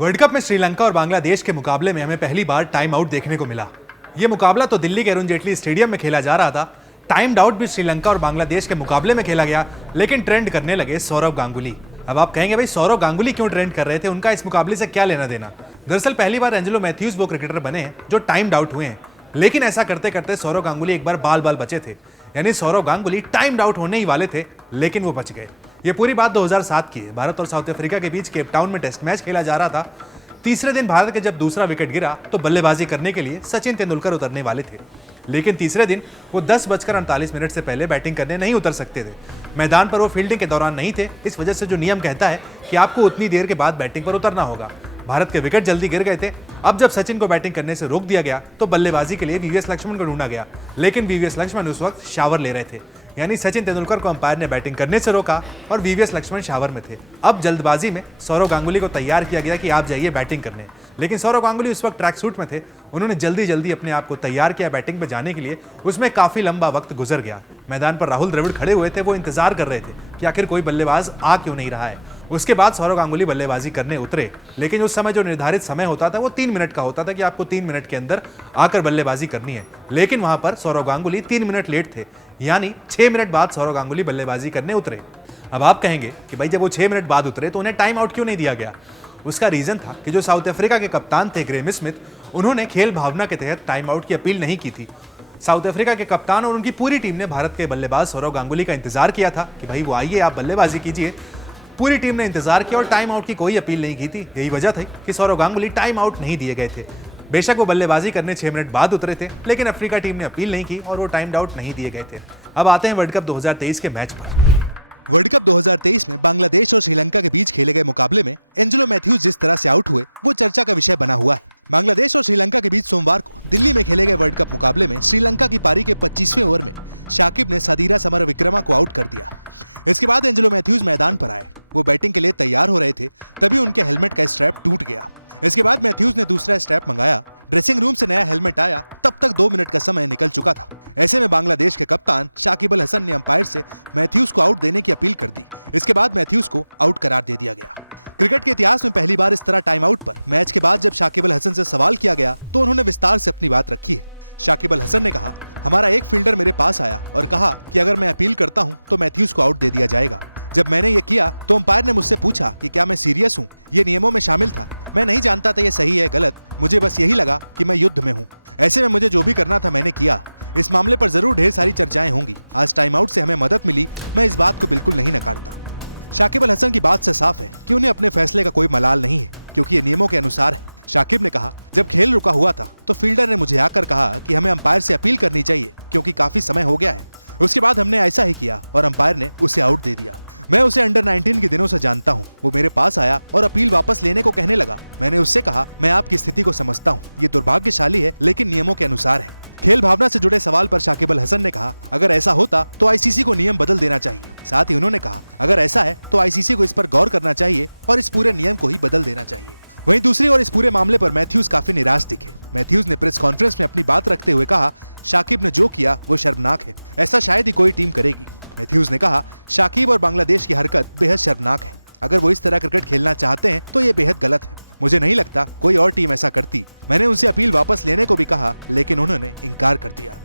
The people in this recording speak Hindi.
वर्ल्ड कप में श्रीलंका और बांग्लादेश के मुकाबले में हमें पहली बार टाइम आउट देखने को मिला। यह मुकाबला तो दिल्ली के अरुण जेटली स्टेडियम में खेला जा रहा था। टाइम्ड आउट भी श्रीलंका और बांग्लादेश के मुकाबले में खेला गया, लेकिन ट्रेंड करने लगे सौरव गांगुली। अब आप कहेंगे भाई सौरव गांगुली क्यों ट्रेंड कर रहे थे, उनका इस मुकाबले से क्या लेना देना। दरअसल पहली बार एंजेलो मैथ्यूज वो क्रिकेटर बने हैं जो टाइम्ड आउट हुए हैं, लेकिन ऐसा करते करते सौरव गांगुली एक बार बाल बाल बचे थे। यानी सौरव गांगुली टाइम्ड आउट होने ही वाले थे, लेकिन वो बच गए। ये पूरी बात 2007 की है। भारत और साउथ अफ्रीका के बीच केप टाउन में टेस्ट मैच खेला जा रहा था। तीसरे दिन भारत के जब दूसरा विकेट गिरा तो बल्लेबाजी करने के लिए सचिन तेंदुलकर उतरने वाले थे, लेकिन तीसरे दिन वो 10:48 से पहले बैटिंग करने नहीं उतर सकते थे। मैदान पर वो फील्डिंग के दौरान नहीं थे, इस वजह से जो नियम कहता है कि आपको उतनी देर के बाद बैटिंग पर उतरना होगा। भारत के विकेट जल्दी गिर गए थे। अब जब सचिन को बैटिंग करने से रोक दिया गया तो बल्लेबाजी के लिए वीवीएस लक्ष्मण को ढूंढा गया, लेकिन वीवीएस लक्ष्मण उस वक्त शावर ले रहे थे। यानी सचिन तेंदुलकर को अंपायर ने बैटिंग करने से रोका और वीवीएस लक्ष्मण शावर में थे। अब जल्दबाजी में सौरव गांगुली को तैयार किया गया कि आप जाइए बैटिंग करने, लेकिन सौरव गांगुली उस वक्त ट्रैक सूट में थे। उन्होंने जल्दी जल्दी अपने आप को तैयार किया बैटिंग पे जाने के लिए। उसमें काफी लंबा वक्त गुजर गया। मैदान पर राहुल द्रविड़ खड़े हुए थे, वो इंतजार कर रहे थे कि आखिर कोई बल्लेबाज आ क्यों नहीं रहा है। उसके बाद सौरव गांगुली बल्लेबाजी करने उतरे, लेकिन उस समय जो निर्धारित समय होता था वो 3 मिनट का होता था कि आपको 3 मिनट के अंदर आकर बल्लेबाजी करनी है, लेकिन वहां पर सौरव गांगुली 3 मिनट लेट थे। यानी 6 मिनट बाद सौरव गांगुली बल्लेबाजी करने उतरे। अब आप कहेंगे कि भाई जब वो 6 मिनट बाद उतरे तो उन्हें टाइम आउट क्यों नहीं दिया गया। उसका रीजन था कि जो साउथ अफ्रीका के कप्तान थे ग्रेम स्मिथ, उन्होंने खेल भावना के तहत टाइम आउट की अपील नहीं की थी। साउथ अफ्रीका के कप्तान और उनकी पूरी टीम ने भारत के बल्लेबाज सौरव गांगुली का इंतजार किया था कि भाई वो आइए, आप बल्लेबाजी कीजिए। पूरी टीम ने इंतजार किया और टाइम आउट की कोई अपील नहीं की थी। यही वजह थी कि सौरव गांगुली टाइम आउट नहीं दिए गए थे। बेशक वो बल्लेबाजी करने 6 मिनट बाद उतरे थे, लेकिन अफ्रीका टीम ने अपील नहीं की और वो टाइम आउट नहीं दिए गए थे। अब आते हैं वर्ल्ड कप 2023 के मैच पर। वर्ल्ड कप 2023 में बांग्लादेश और श्रीलंका के बीच खेले गए मुकाबले में एंजेलो मैथ्यूज जिस तरह से आउट हुए वो चर्चा का विषय बना हुआ है। बांग्लादेश और श्रीलंका के बीच सोमवार को दिल्ली में खेले गए वर्ल्ड कप मुकाबले में श्रीलंका की पारी के 25वें ओवर में शाकिब ने सदीरा समरविक्रमा को आउट कर दिया। इसके बाद एंजेलो मैथ्यूज मैदान पर आए। वो बैटिंग के लिए तैयार हो रहे थे, तभी उनके हेलमेट का स्ट्रैप टूट गया। इसके बाद मैथ्यूज ने दूसरा स्ट्रैप मंगाया। ड्रेसिंग रूम से नया हेलमेट आया, तब तक 2 मिनट का समय निकल चुका था। ऐसे में बांग्लादेश के कप्तान शाकिब अल हसन ने अंपायर से मैथ्यूज को आउट देने की अपील कर दी। इसके बाद मैथ्यूज को आउट करार दे दिया गया। क्रिकेट के इतिहास में पहली बार इस तरह टाइम आउट पर मैच के बाद जब शाकिब अल हसन से सवाल किया गया तो उन्होंने विस्तार से अपनी बात रखी है। शाकिब अल हसन ने कहा, हमारा एक फील्डर मेरे पास आया और कहा कि अगर मैं अपील करता हूं तो मैथ्यूज को आउट दे दिया जाएगा। जब मैंने ये किया तो अंपायर ने मुझसे पूछा कि क्या मैं सीरियस हूँ। ये नियमों में शामिल था। मैं नहीं जानता था ये सही है गलत, मुझे बस यही लगा कि मैं युद्ध में हूँ। ऐसे में मुझे जो भी करना था मैंने किया। इस मामले पर जरूर ढेर सारी चर्चाएं होंगी। आज टाइम आउट से हमें मदद मिली, मैं इस बात को बिल्कुल नहीं नकारता। शाकिब अल हसन की बात से साफ है कि उन्हें अपने फैसले का कोई मलाल नहीं है, क्योंकि ये नियमों के अनुसार है। शाकिब ने कहा, जब खेल रुका हुआ था तो फील्डर ने मुझे आकर कहा कि हमें अंपायर से अपील करनी चाहिए क्योंकि काफी समय हो गया है। उसके बाद हमने ऐसा ही किया और अंपायर ने उसे आउट दे दिया। मैं उसे अंडर 19 के दिनों से जानता हूँ। वो मेरे पास आया और अपील वापस लेने को कहने लगा। मैंने उससे कहा, मैं आपकी स्थिति को समझता हूँ, ये दुर्भाग्यशाली है लेकिन नियमों के अनुसार है। खेल भावना से जुड़े सवाल पर शाकिब अल हसन ने कहा, अगर ऐसा होता तो आईसीसी को नियम बदल देना चाहिए। साथ ही उन्होंने कहा, अगर ऐसा है तो आईसीसी को इस पर गौर करना चाहिए और इस पूरे नियम को ही बदल देना चाहिए। वहीं दूसरी ओर इस पूरे मामले पर मैथ्यूज काफी निराश दिखे। मैथ्यूज ने प्रेस कॉन्फ्रेंस में अपनी बात रखते हुए कहा, शाकिब ने जो किया वो शर्मनाक है, ऐसा शायद ही कोई टीम करेगी। मैथ्यूज ने कहा, शाकिब और बांग्लादेश की हरकत बेहद शर्मनाक है। अगर वो इस तरह क्रिकेट खेलना चाहते हैं तो ये बेहद गलत है। मुझे नहीं लगता कोई और टीम ऐसा करती। मैंने उनसे अपील वापस लेने को भी कहा, लेकिन उन्होंने इनकार कर दिया।